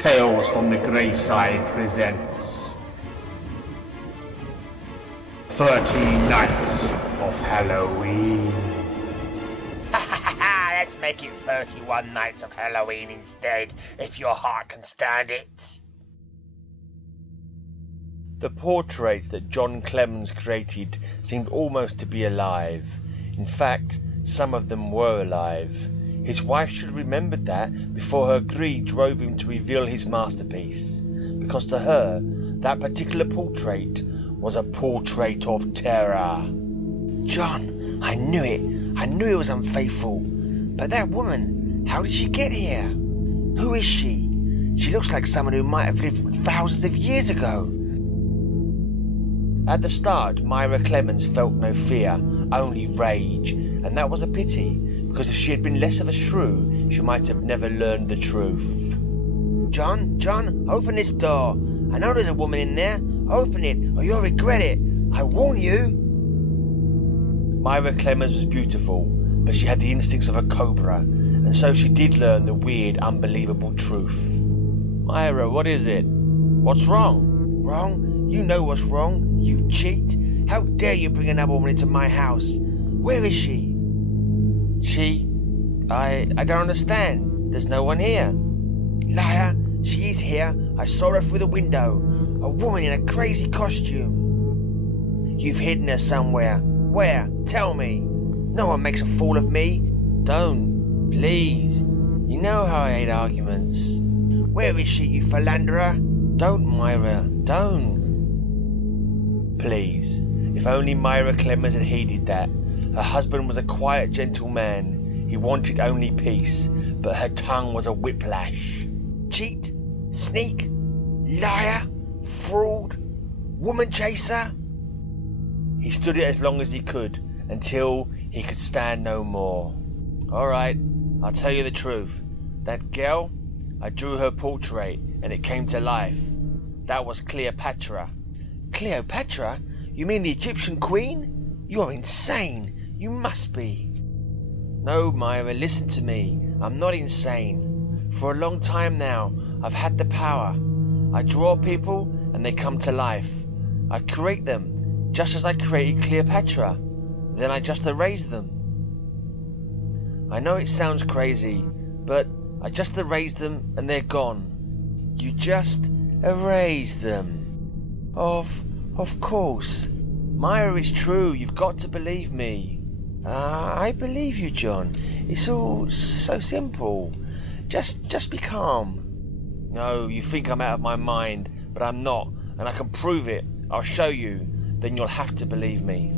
Tales from the Grey Side presents 13 Nights of Halloween. Let's make it 31 Nights of Halloween instead, if your heart can stand it. The portraits that John Clemens created seemed almost to be alive. In fact, some of them were alive. His wife should have remembered that before her greed drove him to reveal his masterpiece, because to her, that particular portrait was a portrait of terror. John, I knew it was unfaithful. But that woman, how did she get here? Who is she? She looks like someone who might have lived thousands of years ago. At the start, Myra Clemens felt no fear, only rage, and that was a pity, because if she had been less of a shrew, she might have never learned the truth. John, open this door. I know there's a woman in there. Open it, or you'll regret it. I warn you. Myra Clemens was beautiful, but she had the instincts of a cobra, and so she did learn the weird, unbelievable truth. Myra, what is it? What's wrong? Wrong? You know what's wrong, you cheat. How dare you bring another woman into my house? Where is she? I don't understand. There's no one here. Liar, she is here. I saw her through the window. A woman in a crazy costume. You've hidden her somewhere. Where? Tell me. No one makes a fool of me. Don't. Please. You know how I hate arguments. Where is she, you philanderer? Don't, Myra. Don't. Please. If only Myra Clemens had heeded that. Her husband was a quiet, gentle man. He wanted only peace, but her tongue was a whiplash. Cheat? Sneak? Liar? Fraud? Woman chaser? He stood it as long as he could, until he could stand no more. All right, I'll tell you the truth. That girl, I drew her portrait, and it came to life. That was Cleopatra. Cleopatra? You mean the Egyptian queen? You're insane. You must be. No, Myra, listen to me. I'm not insane. For a long time now, I've had the power. I draw people, and they come to life. I create them, just as I created Cleopatra. Then I just erase them. I know it sounds crazy, but I just erase them and they're gone. You just erase them? Of course. Myra, it's true. You've got to believe me. I believe you, John. It's all so simple. Just be calm. No, you think I'm out of my mind, but I'm not, and I can prove it. I'll show you. Then you'll have to believe me.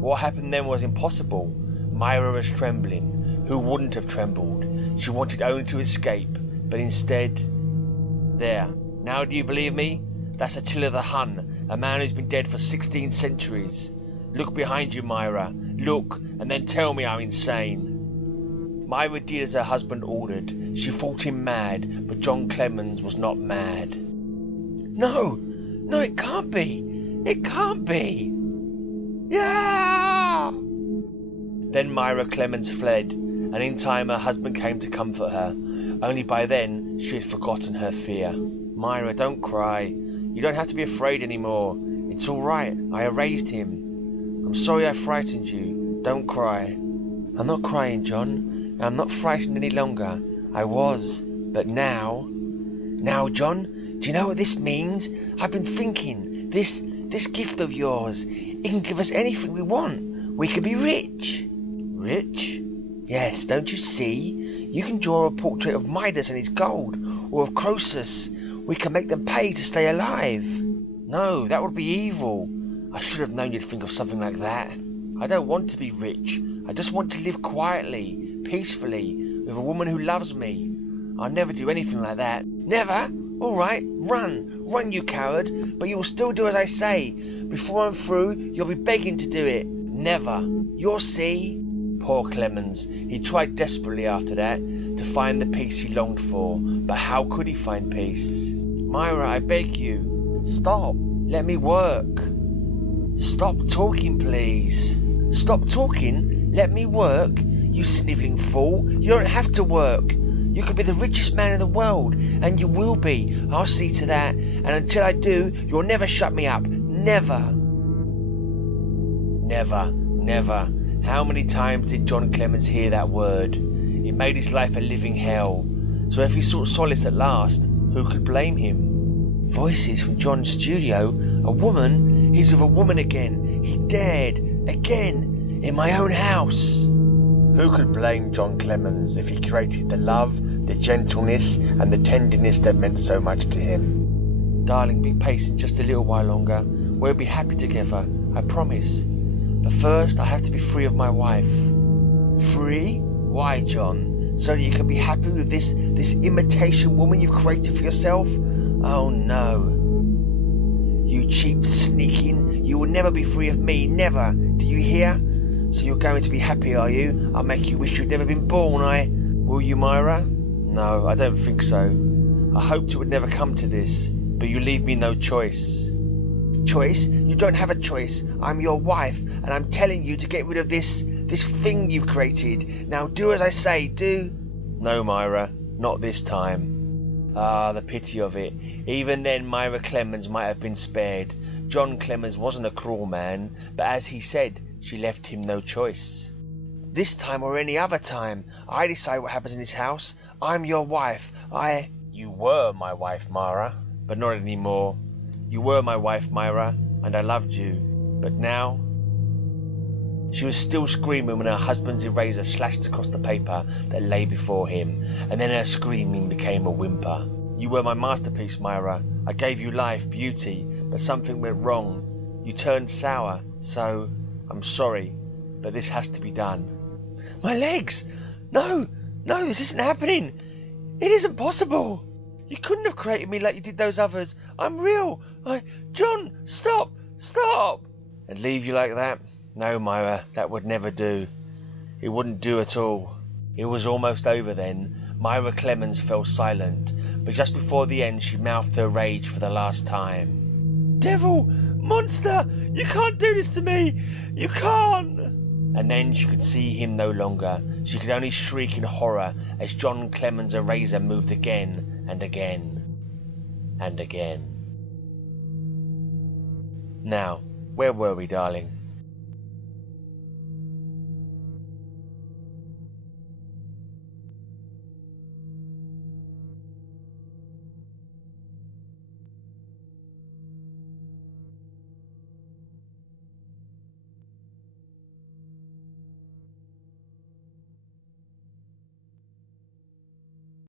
What happened then was impossible. Myra was trembling. Who wouldn't have trembled? She wanted only to escape, but instead... There. Now do you believe me? That's Attila the Hun, a man who's been dead for 16 centuries. Look behind you, Myra. Look, and then tell me I'm insane. Myra did as her husband ordered. She thought him mad, but John Clemens was not mad. No, it can't be. It can't be. Yeah! Then Myra Clemens fled, and in time her husband came to comfort her. Only by then she had forgotten her fear. Myra, don't cry. You don't have to be afraid anymore. It's all right. I erased him. I'm sorry I frightened you. Don't cry. I'm not crying, John. And I'm not frightened any longer. I was. But now... Now, John, do you know what this means? I've been thinking. This gift of yours, it can give us anything we want. We can be rich. Rich? Yes, don't you see? You can draw a portrait of Midas and his gold, or of Croesus. We can make them pay to stay alive. No, that would be evil. I should have known you'd think of something like that. I don't want to be rich. I just want to live quietly, peacefully, with a woman who loves me. I'll never do anything like that. Never? All right, run, you coward. But you will still do as I say. Before I'm through, you'll be begging to do it. Never. You'll see. Poor Clemens. He tried desperately after that to find the peace he longed for, but how could he find peace? Myra, I beg you, stop. Let me work. Stop talking, please. Stop talking? Let me work? You snivelling fool. You don't have to work. You could be the richest man in the world, and you will be. I'll see to that. And until I do, you'll never shut me up. Never. Never, never. How many times did John Clemens hear that word? It made his life a living hell. So if he sought solace at last, who could blame him? Voices from John's studio. A woman? He's with a woman again. He dared. Again. In my own house. Who could blame John Clemens if he created the love, the gentleness and the tenderness that meant so much to him? Darling, be patient just a little while longer. We'll be happy together, I promise. But first I have to be free of my wife. Free? Why, John? So that you can be happy with this imitation woman you've created for yourself? Oh no. You cheap sneaking, you will never be free of me, never. Do you hear? So you're going to be happy, are you? I'll make you wish you'd never been born, Will you, Myra? No, I don't think so. I hoped it would never come to this, but you leave me no choice. Choice? You don't have a choice. I'm your wife, and I'm telling you to get rid of this thing you've created. Now do as I say, do. No, Myra, not this time. Ah, the pity of it. Even then Myra Clemens might have been spared. John Clemens wasn't a cruel man, but as he said, she left him no choice. This time or any other time, I decide what happens in this house. I'm your wife. You were my wife, Myra, but not anymore. You were my wife, Myra, and I loved you. But now... She was still screaming when her husband's eraser slashed across the paper that lay before him, and then her screaming became a whimper. You were my masterpiece, Myra. I gave you life, beauty, but something went wrong. You turned sour, so... I'm sorry, but this has to be done. My legs! No, this isn't happening. It isn't possible. You couldn't have created me like you did those others. I'm real. John, stop! And leave you like that? No, Myra, that would never do. It wouldn't do at all. It was almost over then. Myra Clemens fell silent, but just before the end she mouthed her rage for the last time. Devil! Monster! You can't do this to me! You can't! And then she could see him no longer. She could only shriek in horror as John Clemens' eraser moved again and again and again. Now, where were we, darling?